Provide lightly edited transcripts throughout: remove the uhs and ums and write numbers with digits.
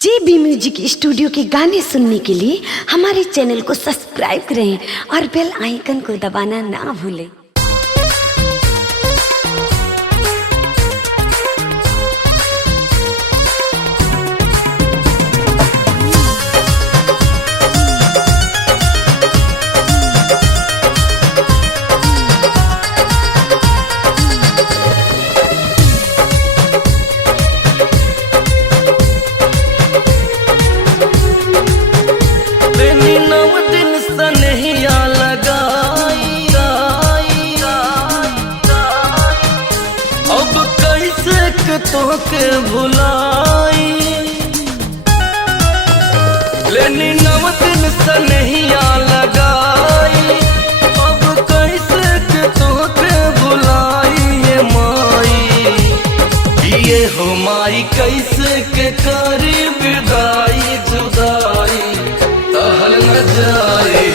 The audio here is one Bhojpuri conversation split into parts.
JB म्यूजिक स्टूडियो के गाने सुनने के लिए हमारे चैनल को सब्सक्राइब करें और बेल आइकन को दबाना ना भूलें। तोके भुलाई लेनी नव दिन सनहिया लगाई, अब कैसे के तोके भुलाई ये माई, ये हो माई कैसे के करी विदाई जुदाई तहल न जाए,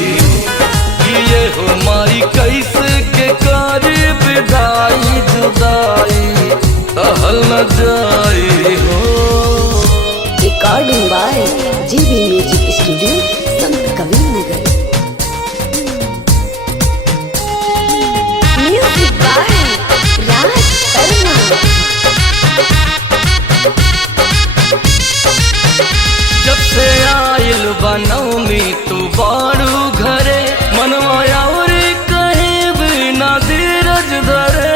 ये हो माई कैसे के करी विदाई जुदाई तहल न जाए हो। Recording by JB music studio Sant Kabir Nagar. Music by Raj Sharma. जब से आयल बनौमी तू बारू घरे, मनवा और कहीं भी ना धीरज धरे,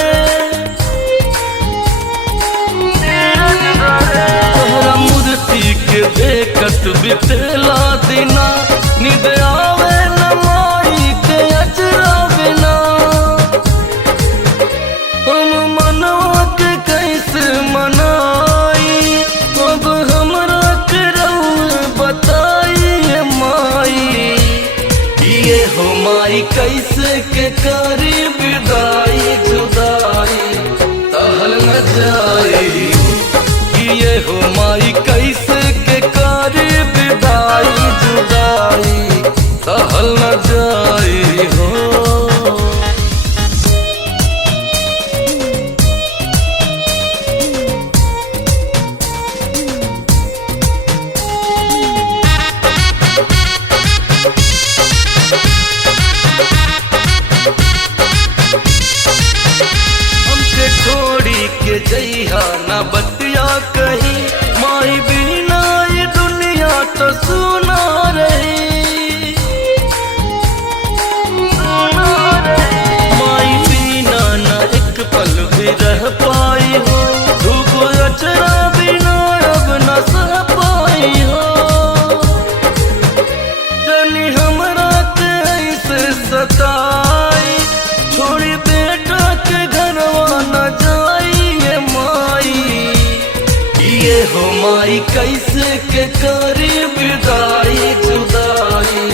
तोहरा मूर्ति के देखत बितेला दिना, नींद आवे न माई के अचरा बिना, हम मनवा के कैसे मनाई, अब हमरा के रउआ बताई ये माई, ये हो माई कैसे के करी विदाई जुदाई तहल न जाए, ये हो माई कैसे के करी विदाई जुदाई तहल न जाए हो। हमके छोड़ी के जइहा न बतिया कहीं, माई बिना ये दुनिया तो सुना रही, माई बिना न एक पल भी रह पाई हो, धूप अचरा बिना अब न सह पाई हो, जनी हमरा के ऐसे सताई, छोड़ी बेटा के घरवा न जाई ये माई, ये हो माई कैसे के करी विदाई जुदाई